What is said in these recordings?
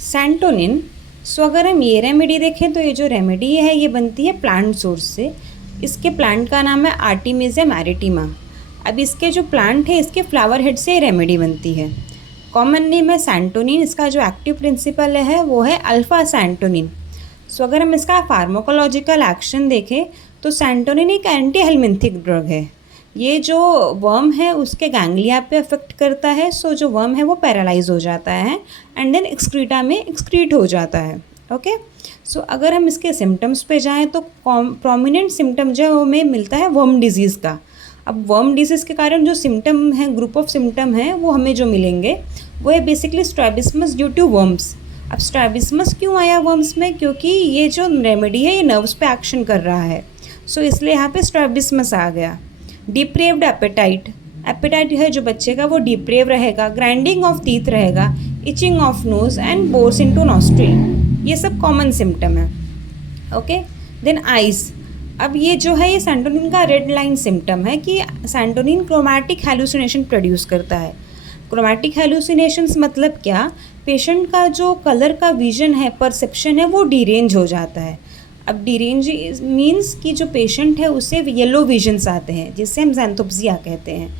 सैंटोनिन। सो अगर हम ये रेमेडी देखें तो ये जो रेमेडी है ये बनती है प्लांट सोर्स से। इसके प्लांट का नाम है आर्टिमिसिया मैरिटिमा। अब इसके जो प्लांट है इसके फ्लावर हेड से ये रेमेडी बनती है। कॉमन नेम है सैंटोनिन। इसका जो एक्टिव प्रिंसिपल है वो है अल्फ़ा सैंटोनिन। सो अगर हम इसका फार्माकोलॉजिकल एक्शन देखें तो सैंटोनिन एक एंटी हेलमिंथिक ड्रग है। ये जो वर्म है उसके गैंग्लिया पे अफेक्ट करता है। सो जो वर्म है वो पैरालाइज हो जाता है एंड देन एक्सक्रीटा में एक्सक्रीट हो जाता है। ओके। सो अगर हम इसके सिम्टम्स पे जाएं तो प्रोमिनेंट सिम्टम जो है वो हमें मिलता है वर्म डिजीज़ का। अब वर्म डिजीज़ के कारण जो सिम्टम हैं, ग्रुप ऑफ सिम्टम हैं, वो हमें जो मिलेंगे वो है basically strabismus due to worms. अब स्ट्रैबिस्मस क्यों आया वर्म्स में? क्योंकि ये जो रेमेडी है ये नर्व्स पे एक्शन कर रहा है। सो इसलिए यहाँ पे स्ट्रैबिस्मस आ गया। Deprived apatite. एपेटाइट है जो बच्चे का वो डिप्रेव रहेगा, ग्राइंडिंग ऑफ टीथ रहेगा, itching of nose and bores into nostril. ये सब कॉमन सिम्टम है। ओके। Then eyes. अब ये जो है ये सैंटोनिन का रेड लाइन सिम्टम है कि सैंटोनिन क्रोमैटिक हैलुसिनेशन प्रोड्यूस करता है। क्रोमैटिक हैलुसिनेशंस मतलब क्या? पेशेंट का जो कलर का विजन है, परसेप्शन है, वो डिरेंज हो जाता है। अब डिरेंज मीन्स कि जो पेशेंट है उसे येलो विजन्स आते हैं जिससे हम ज़ैंथोप्सिया कहते हैं।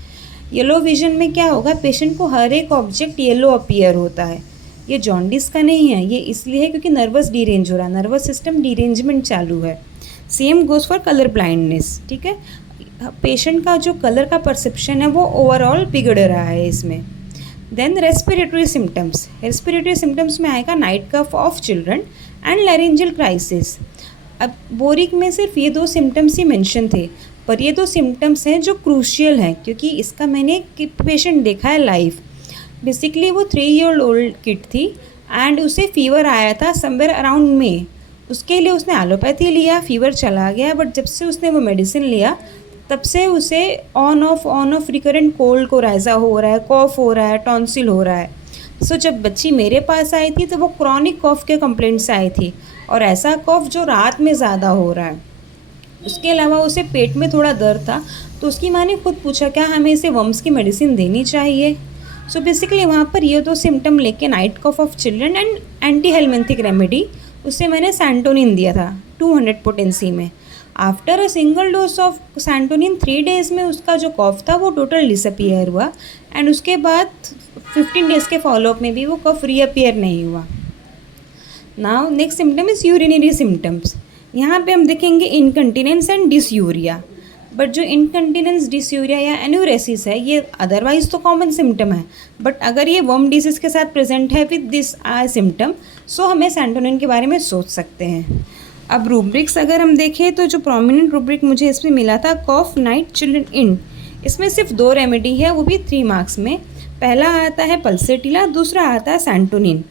येलो विजन में क्या होगा? पेशेंट को हर एक ऑब्जेक्ट येलो अपीयर होता है। ये जॉन्डिस का नहीं है, ये इसलिए है क्योंकि नर्वस डिरेंज हो रहा है, नर्वस सिस्टम डिरेंजमेंट चालू है। Same goes for colour blindness. ठीक है। पेशेंट का जो कलर का परसेप्शन है वो ओवरऑल बिगड़ रहा है इसमें। Then respiratory symptoms. Respiratory symptoms में आएगा night cough of children and laryngeal crisis. अब बोरिक में सिर्फ ये दो सिम्टम्स ही मेंशन थे, पर ये दो सिम्टम्स हैं जो क्रूशियल हैं क्योंकि इसका मैंने एक पेशेंट देखा है लाइव। बेसिकली वो 3 ईयर ओल्ड किड थी एंड उसे फीवर आया था समवेयर अराउंड में। उसके लिए उसने एलोपैथी लिया, फीवर चला गया, बट जब से उसने वो मेडिसिन लिया तब से उसे on off recurrent cold coryza हो रहा है, कॉफ हो रहा है, टॉन्सिल हो रहा है। सो जब बच्ची मेरे पास आई थी तो वो क्रॉनिक कॉफ के कंप्लेंट से आई थी और ऐसा कॉफ जो रात में ज़्यादा हो रहा है। उसके अलावा उसे पेट में थोड़ा दर्द था तो उसकी माँ ने खुद पूछा क्या हमें इसे वर्म्स की मेडिसिन देनी चाहिए। सो बेसिकली वहाँ पर ये दो सिम्टम लेके night cough of children and anti helminthic remedy उससे मैंने सैंटोनिन दिया था 200 पोटेंसी में। After a single dose of santonin 3 days में उसका जो कॉफ था वो टोटल डिसअपियर हुआ एंड उसके बाद 15 डेज़ के फॉलोअप में भी वो कफ रीअपियर नहीं हुआ। Now next symptom is urinary symptoms. यहाँ पे हम देखेंगे इनकंटिनेंस एंड डिसयूरिया। बट जो इनकंटिनेंस, डिसयूरिया या एन्यूरेसिस है ये अदरवाइज तो कॉमन सिम्टम है, बट अगर ये वर्म डिजीज़ के साथ प्रेजेंट है विद दिस सिम्टम सो हमें सैंटोनिन के बारे में सोच सकते हैं। अब रूब्रिक्स अगर हम देखें तो जो प्रोमिनेंट रूब्रिक मुझे इसमें मिला था कॉफ नाइट चिल्ड्रन इन, इसमें सिर्फ 2 रेमेडी है वो भी 3 मार्क्स में। पहला आता है पल्सेटिला, दूसरा आता है santonin.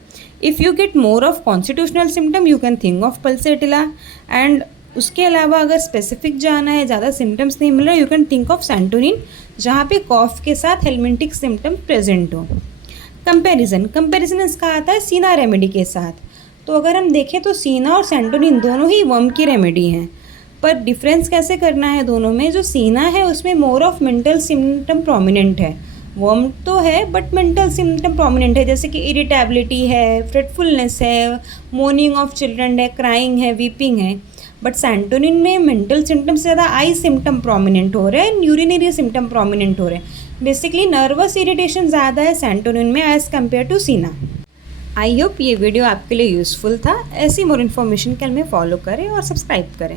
If you get more of constitutional symptom you can think of pulsatilla and उसके अलावा अगर स्पेसिफिक जाना है, ज़्यादा सिम्टम्स नहीं मिल रहा, यू कैन थिंक ऑफ सैंटोनिन जहाँ पे कॉफ के साथ हेलमिंटिक सिम्टम प्रेजेंट हो। कंपैरिजन इसका आता है सीना रेमेडी के साथ। तो अगर हम देखें तो सीना और सैंटोनिन दोनों ही वर्म की रेमेडी हैं, पर डिफरेंस कैसे करना है दोनों में? जो सीना है उसमें more of mental symptom prominent है, वर्म तो है बट मेंटल सिम्टम प्रोमिनेंट है, जैसे कि इरिटेबिलिटी है, फ्रेटफुलनेस है, मोर्निंग ऑफ चिल्ड्रन है, क्राइंग है, वीपिंग है। बट सैंटोनिन में मेंटल सिम्टम से ज़्यादा आई सिम्टम प्रोमिनेंट हो रहे हैं, यूरिनरी सिम्टम प्रोमिनेंट हो रहे हैं। बेसिकली नर्वस इरिटेशन ज़्यादा है सैंटोनिन में एज़ कम्पेयर टू सीना। आई होप ये वीडियो आपके लिए यूज़फुल था। ऐसी मोर इन्फॉर्मेशन के लिए फॉलो करें और सब्सक्राइब करें।